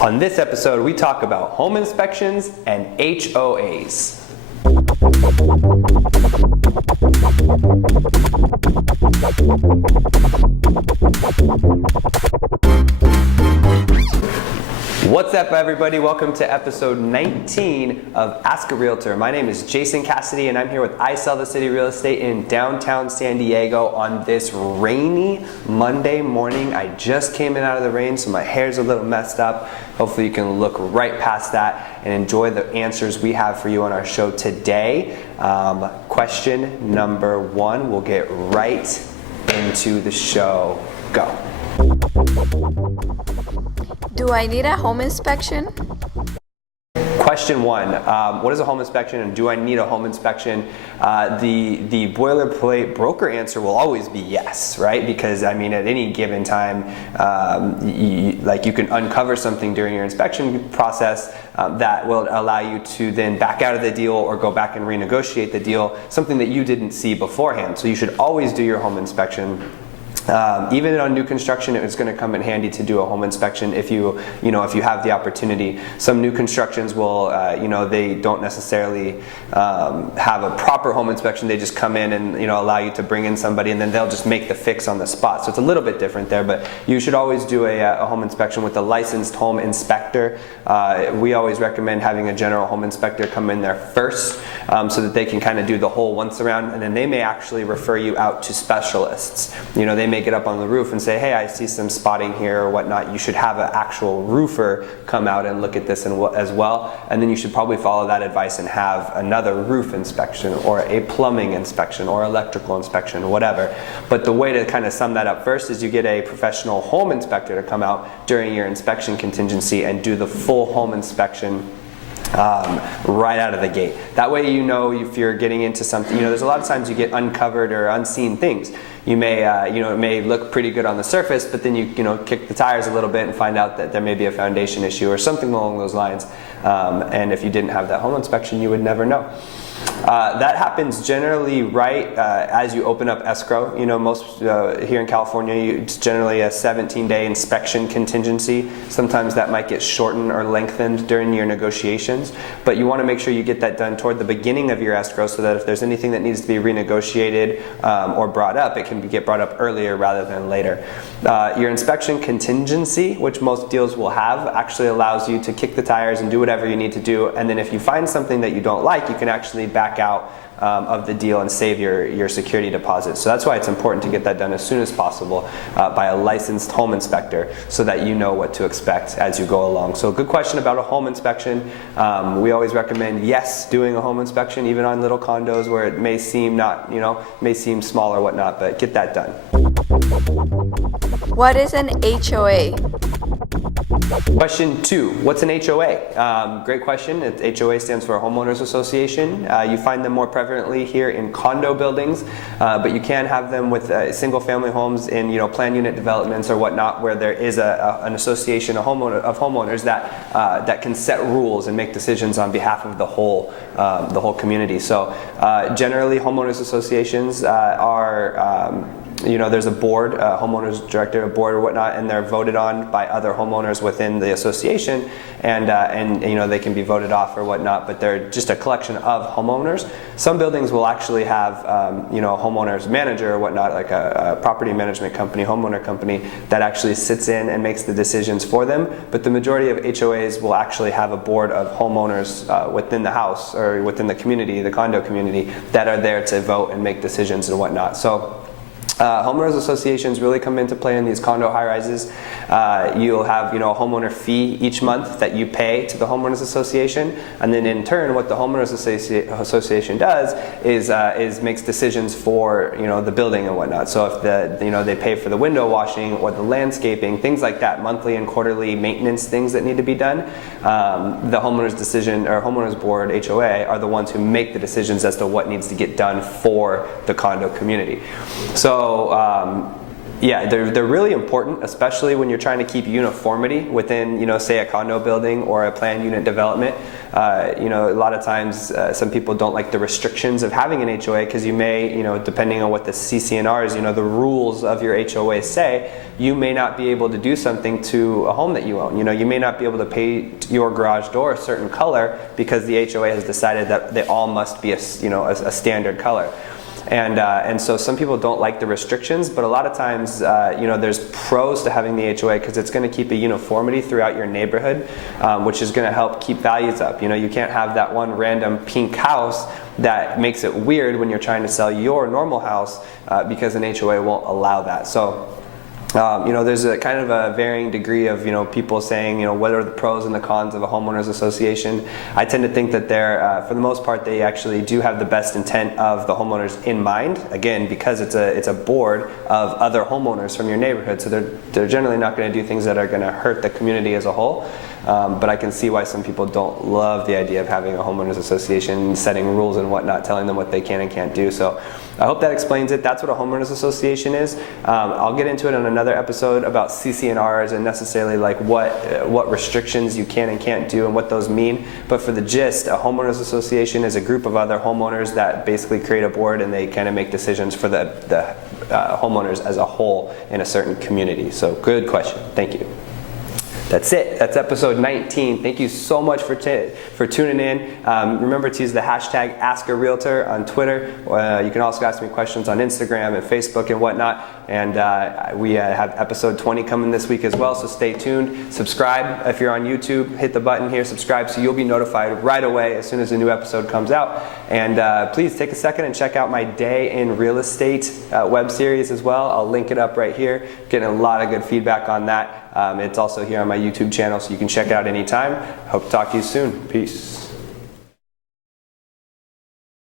On this episode, we talk about home inspections and HOAs. What's up, everybody? Welcome to episode 19 of Ask a Realtor. My name is Jason Cassity, and I'm here with I Sell the City Real Estate in downtown San Diego on this rainy Monday morning. I just came in out of the rain, so my hair's a little messed up. Hopefully you can look right past that and enjoy the answers we have for you on our show today. Question number one, we'll get right into the show. Go. Do I need a home inspection? Question one, what is a home inspection and do I need a home inspection? The boilerplate broker answer will always be yes, right? Because I mean, at any given time, you can uncover something during your inspection process that will allow you to then back out of the deal or go back and renegotiate the deal, something that you didn't see beforehand. So you should always do your home inspection. Even on new construction, it's going to come in handy to do a home inspection if you have the opportunity. Some new constructions will, they don't necessarily have a proper home inspection. They just come in and allow you to bring in somebody, and then they'll just make the fix on the spot. So it's a little bit different there, but you should always do a home inspection with a licensed home inspector. We always recommend having a general home inspector come in there first, so that they can kind of do the whole once around, and then they may actually refer you out to specialists. They may get up on the roof and say, hey, I see some spotting here or whatnot. You should have an actual roofer come out and look at this as well, and then you should probably follow that advice and have another roof inspection or a plumbing inspection or electrical inspection, whatever. But the way to kind of sum that up first is you get a professional home inspector to come out during your inspection contingency and do the full home inspection right out of the gate. That way if you're getting into something, there's a lot of times you get uncovered or unseen things. You may, it may look pretty good on the surface, but then you kick the tires a little bit and find out that there may be a foundation issue or something along those lines. And if you didn't have that home inspection, you would never know. That happens generally right as you open up escrow. Most here in California, it's generally a 17-day inspection contingency. Sometimes that might get shortened or lengthened during your negotiations, but you want to make sure you get that done toward the beginning of your escrow so that if there's anything that needs to be renegotiated or brought up, it can get brought up earlier rather than later. Your inspection contingency, which most deals will have, actually allows you to kick the tires and do whatever you need to do, and then if you find something that you don't like, you can actually back out of the deal and save your security deposit. So that's why it's important to get that done as soon as possible by a licensed home inspector so that you know what to expect as you go along. So good question about a home inspection. We always recommend doing a home inspection even on little condos where it may seem may seem small or whatnot, but get that done. What is an HOA? Question two, what's an HOA? Great question. HOA stands for Homeowners Association. You find them more prevalently here in condo buildings, but you can have them with single family homes in plan unit developments or whatnot, where there is an association of homeowners that can set rules and make decisions on behalf of the whole community. So generally homeowners associations are there's a board, a homeowners director, a board or whatnot, and they're voted on by other homeowners within the association, and they can be voted off or whatnot, but they're just a collection of homeowners. Some buildings will actually have a homeowners manager or whatnot, like a property management company, homeowner company, that actually sits in and makes the decisions for them, but the majority of HOAs will actually have a board of homeowners within the house or within the community, the condo community, that are there to vote and make decisions and whatnot. So homeowners associations really come into play in these condo high-rises. You'll have a homeowner fee each month that you pay to the homeowners association, and then in turn what the homeowners association does is makes decisions for the building and whatnot. So if they pay for the window washing or the landscaping, things like that, monthly and quarterly maintenance things that need to be done, the homeowners decision or homeowners board, HOA, are the ones who make the decisions as to what needs to get done for the condo community. So Yeah, they're really important, especially when you're trying to keep uniformity within, say a condo building or a planned unit development. A lot of times some people don't like the restrictions of having an HOA because you may, depending on what the CCNRs, the rules of your HOA say, you may not be able to do something to a home that you own. You may not be able to paint your garage door a certain color because the HOA has decided that they all must be a standard color. And so some people don't like the restrictions, but a lot of times, there's pros to having the HOA because it's going to keep a uniformity throughout your neighborhood, which is going to help keep values up. You can't have that one random pink house that makes it weird when you're trying to sell your normal house because an HOA won't allow that. So there's a kind of a varying degree of, people saying, what are the pros and the cons of a homeowners association. I tend to think that they're, for the most part, they actually do have the best intent of the homeowners in mind. Again, because it's a board of other homeowners from your neighborhood, so they're generally not going to do things that are going to hurt the community as a whole. But I can see why some people don't love the idea of having a homeowners association, setting rules and whatnot, telling them what they can and can't do. So I hope that explains it. That's what a homeowners association is. I'll get into it in another episode about CCNRs and necessarily like what restrictions you can and can't do and what those mean. But for the gist, a homeowners association is a group of other homeowners that basically create a board and they kind of make decisions for the homeowners as a whole in a certain community. So good question. Thank you. That's it. That's episode 19. Thank you so much for tuning in. Remember to use the hashtag #AskARealtor on Twitter. You can also ask me questions on Instagram and Facebook and whatnot. And we have episode 20 coming this week as well, so stay tuned. Subscribe if you're on YouTube. Hit the button here, subscribe, so you'll be notified right away as soon as a new episode comes out. And please take a second and check out my Day in Real Estate web series as well. I'll link it up right here. Getting a lot of good feedback on that. It's also here on my YouTube channel, so you can check it out anytime. Hope to talk to you soon. Peace.